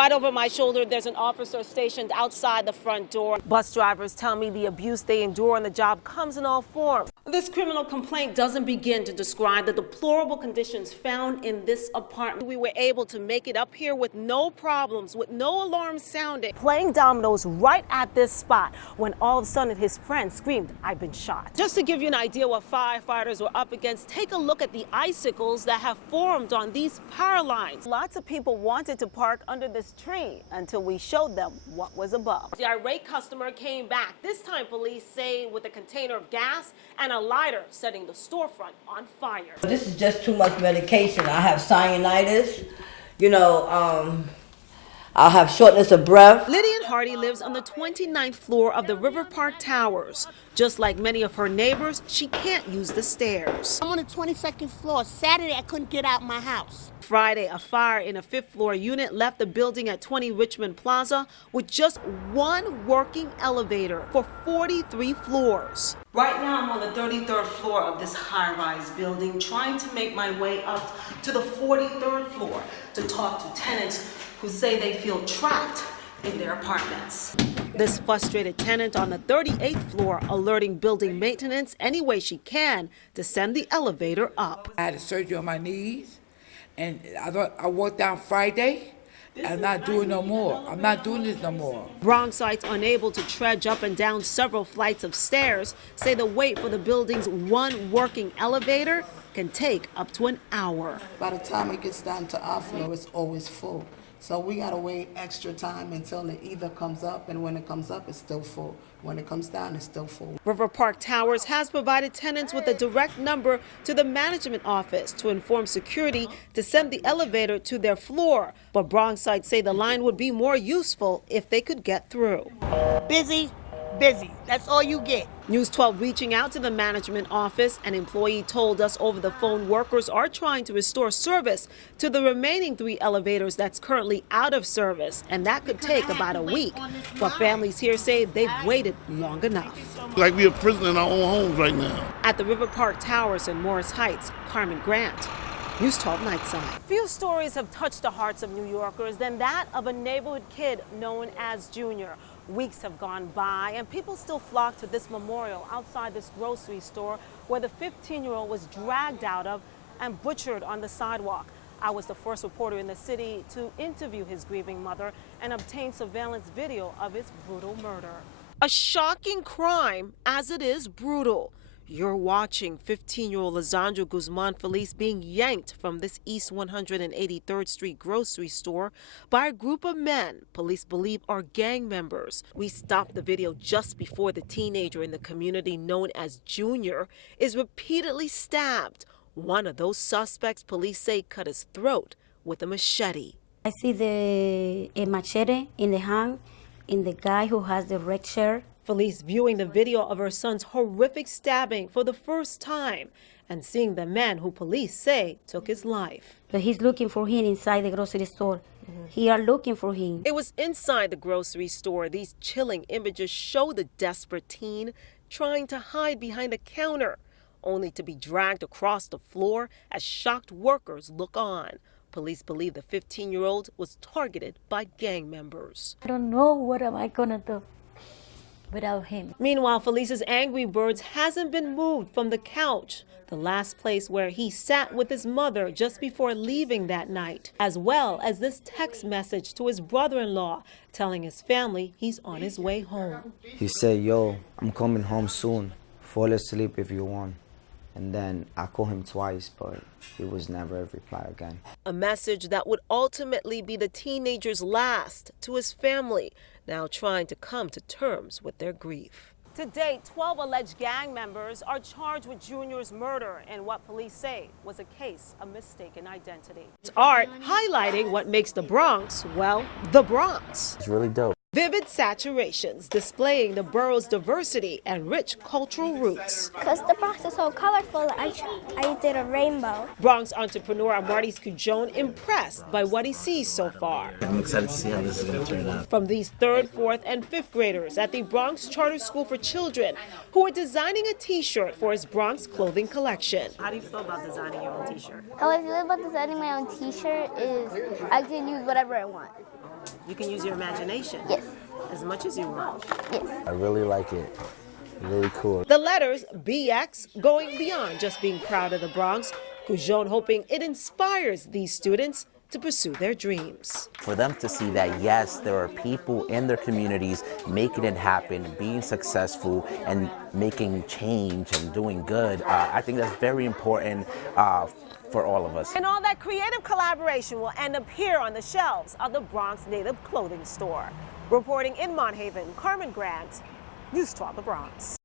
Right over my shoulder, there's an officer stationed outside the front door. Bus drivers tell me the abuse they endure on the job comes in all forms. This criminal complaint doesn't begin to describe the deplorable conditions found in this apartment. We were able to make it up here with no problems, with no alarms sounding, playing dominoes right at this spot when all of a sudden his friend screamed, "I've been shot." Just to give you an idea what firefighters were up against, take a look at the icicles that have formed on these power lines. Lots of people wanted to park under this tree until we showed them what was above. The irate customer came back. This time police say with a container of gas and a lighter, setting the storefront on fire. This is just too much medication. I have sinusitis, I'll have shortness of breath. Lydian Hardy lives on the 29th floor of the River Park Towers. Just like many of her neighbors, she can't use the stairs. I'm on the 22nd floor. Saturday, I couldn't get out my house. Friday, a fire in a 5th floor unit left the building at 20 Richmond Plaza with just one working elevator for 43 floors. Right now, I'm on the 33rd floor of this high-rise building, trying to make my way up to the 43rd floor to talk to tenants who say they feel trapped in their apartments. This frustrated tenant on the 38th floor alerting building maintenance any way she can to send the elevator up. I had a surgery on my knees, and I walked out Friday. I'm not doing no more. I'm not doing this no more. Bronxites unable to trudge up and down several flights of stairs say the wait for the building's one working elevator can take up to an hour. By the time it gets down to our floor, it's always full. So we gotta wait extra time until it either comes up, and when it comes up, it's still full. When it comes down, it's still full. River Park Towers has provided tenants with a direct number to the management office to inform security to send the elevator to their floor. But Bronxites say the line would be more useful if they could get through. Busy. That's all you get. News 12 reaching out to the management office, an employee told us over the phone workers are trying to restore service to the remaining 3 elevators that's currently out of service, and that could take about a week. But families here say they've waited long enough. Like we're a prisoner in our own homes right now. At the River Park Towers in Morris Heights, Carmen Grant, News 12 Nightside. Few stories have touched the hearts of New Yorkers than that of a neighborhood kid known as Junior. Weeks have gone by and people still flock to this memorial outside this grocery store where the 15-year-old was dragged out of and butchered on the sidewalk. I was the first reporter in the city to interview his grieving mother and obtain surveillance video of his brutal murder. A shocking crime, as it is brutal. You're watching 15-year-old Lizandra Guzman Feliz being yanked from this East 183rd Street grocery store by a group of men police believe are gang members. We stopped the video just before the teenager in the community known as Junior is repeatedly stabbed. One of those suspects police say cut his throat with a machete. I see a machete in the hand in the guy who has the red shirt. Feliz viewing the video of her son's horrific stabbing for the first time and seeing the man who police say took his life. But he's looking for him inside the grocery store. He are looking for him. It was inside the grocery store. These chilling images show the desperate teen trying to hide behind a counter, only to be dragged across the floor as shocked workers look on. Police believe the 15-year-old was targeted by gang members. I don't know what am I gonna do without him. Meanwhile, Feliz's Angry Birds hasn't been moved from the couch, the last place where he sat with his mother just before leaving that night, as well as this text message to his brother-in-law telling his family he's on his way home. He said, "Yo, I'm coming home soon. Fall asleep if you want." And then I called him twice, but he was never a reply again. A message that would ultimately be the teenager's last to his family, now trying to come to terms with their grief. To date, 12 alleged gang members are charged with Junior's murder in what police say was a case of mistaken identity. It's art highlighting what makes the Bronx, well, the Bronx. It's really dope. Vivid saturations displaying the borough's diversity and rich cultural roots. Because the Bronx is so colorful, I did a rainbow. Bronx entrepreneur Amartys Cujon impressed by what he sees so far. I'm excited to see how this is going to turn out. From these 3rd, 4th, and 5th graders at the Bronx Charter School for Children who are designing a t-shirt for his Bronx clothing collection. How do you feel about designing your own t-shirt? How I feel about designing my own t-shirt is I can use whatever I want. You can use your imagination. Yes. As much as you want. Yes. I really like it. Really cool. The letters BX going beyond just being proud of the Bronx. Cujon hoping it inspires these students to pursue their dreams. For them to see that, yes, there are people in their communities making it happen, being successful, and making change and doing good, I think that's very important for all of us. And all that creative collaboration will end up here on the shelves of the Bronx Native Clothing Store. Reporting in Mont Haven, Carmen Grant, News 12 The Bronx.